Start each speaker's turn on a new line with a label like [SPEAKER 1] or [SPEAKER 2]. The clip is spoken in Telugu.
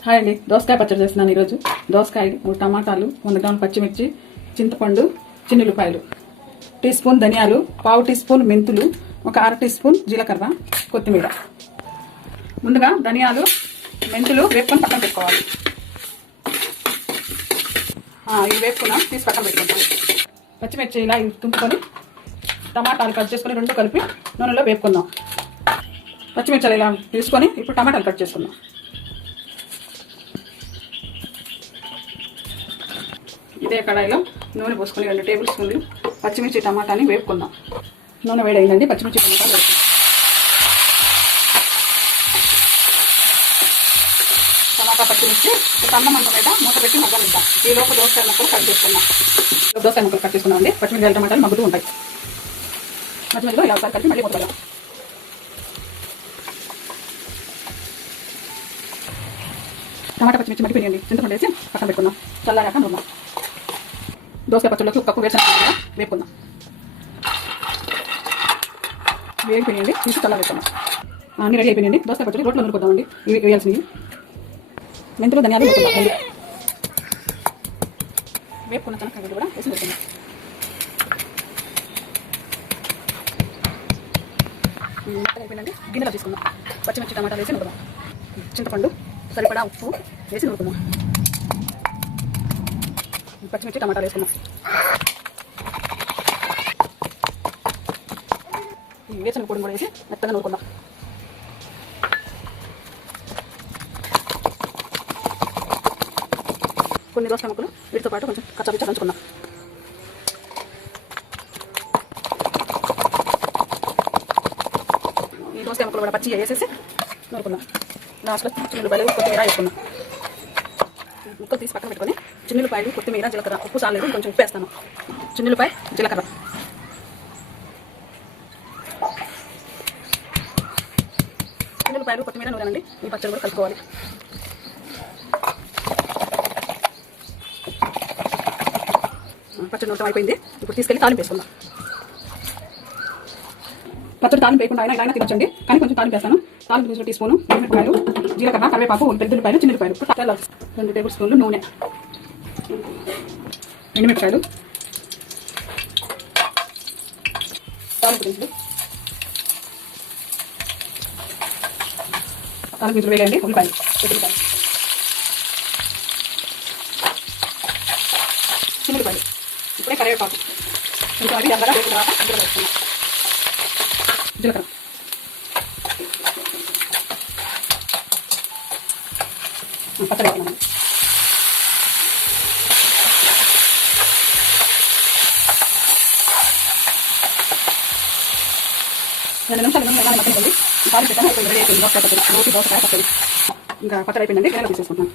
[SPEAKER 1] హాయ్ అండి. దోసకాయ పచ్చడి చేస్తున్నాను ఈరోజు. దోసకాయ మూడు టమాటాలు వంద గ్రాముల పచ్చిమిర్చి చింతపండు చిన్నులపాయలు. టీ స్పూన్ ధనియాలు పావు టీ స్పూన్ మెంతులు ఒక అర టీ స్పూన్ జీలకర్ర కొత్తిమీర. ముందుగా ధనియాలు మెంతులు వేపుకొని పక్కన పెట్టుకోవాలి. ఇవి వేపుకున్నాం తీసి పక్కన పెట్టుకుంటాం. పచ్చిమిర్చి ఇలా ఇవి తుంపుకొని టమాటాలు కట్ చేసుకొని రెండు కలిపి నూనెలో వేపుకుందాం. పచ్చిమిర్చి ఇలా తీసుకొని ఇప్పుడు టమాటాలు కట్ చేసుకుందాం. ఇదే కడాయిలో నూనె పోసుకొని రెండు టేబుల్ స్పూన్లు పచ్చిమిర్చి టమాటాని వేపుకుందాం. నూనె వేడైందండి పచ్చిమిర్చి టమాటా వేసుకుందాం టమాటా పచ్చిమిర్చి సన్న మంట మీద మూత పెట్టి మగ్గనిద్దాం. ఈ లోపు దోసకాయ ముక్కలు కట్ చేసుకుందాం. దోసకాయ ముక్కలు కట్ చేసుకుందాం అండి పచ్చిమిర్చి టమాటాలు మగ్గుతూ ఉంటాయి. మధ్య మధ్యలో ఇలా ఒకసారి కలిపి మళ్ళీ మూత పెడదాం. టమాటా పచ్చిమిర్చి మగ్గిపోయండి చింతపండు వేసి పక్కన పెట్టుకుందాం. చల్లారాక నూనె దోసకాయ పచ్చళ్ళకి ఒక కప్పు వేసిన వేపుకుందాం. వేగిపోయండి తీసి చల్లా పెట్టుకుందాం అన్ని రెడీ అయిపోయింది దోసకాయ పచ్చడి రోట్లో నూరుకుందామండి ఇవి వేయాల్సినవి. మెంతులు ధనియాలు వేసుకుందాం వేపుకున్న చెనక్కాయ కూడా వేసి పెట్టుకుందాం అయిపోయిందండి గిన్నెలో తీసుకుందాం. పచ్చిమిర్చి టమాటాలు వేసి నూరుకుందాం. చింతపండు సరిపడా ఉప్పు వేసి నూరుకుందాం. పచ్చిమిర్చి టమాటాలు వేసుకుందాం. ఈ వేసిన పొడి కూడా వేసి మెత్తగా నూరుకుందాం. కొన్ని దోసకాయ ముక్కలు వీటితో పాటు కొంచెం కచ్చాపిచ్చా దంచుకుందాం. ఈ దోసకాయ ముక్కలు కూడా పచ్చి వేసేసి నూరుకుందాం. లాస్ట్లో చిన్నపాయలు కొత్తిమీర వేసుకుందాం. ముక్కలు తీసి పక్కన పెట్టుకొని చిన్నులపాయలు కొత్తిమీర జీలకర్ర. ఉప్పు సాలేదు కొంచెం ఉప్పు వేస్తాను. చిన్నులపాయ జీలకర్ర. చిన్నులపాయలు కొత్తిమీర నూనెనండి ఈ పచ్చడి కూడా కలుపుకోవాలి. పచ్చడి నూనె అయిపోయింది. ఇప్పుడు తీసుకెళ్ళి తాలింపు వేసుకుందాం. పచ్చడి తాలింపు వేయకుండా అయినా ఇలా అయినా తినొచ్చండి. కానీ కొంచెం తాలింపు వేస్తాను. తాలింపు తీసుకుని టీ స్పూను మిరపకాయలు జీలకర్ర కరివేపాకు పెద్దపాయలు చిన్నపాయలు రెండు టేబుల్ స్పూన్లు నూనె. ఎండుమిరపకాయలు. తాలింపు దినుసులు. తాలింపు దినుసులు వేయండి ఉల్లిపాయలు. ఉల్లిపాయలు. చిన్నపాయలు ఇప్పుడే కరివేపాకు. వేసిన తర్వాత జీలకర్ర. పచ్చడి వేసుకున్నాం రెండు నిమిషాలు నూనె ఎలా మగ్గనివ్వండి కాలు పెట్టాను రెడీ అయిపోయింది దోసకాయ పచ్చడి రోటి దోసకాయ పచ్చడి ఇంకా పచ్చడి అయిపోయిందండి. నేను తీసేసుకుంటాను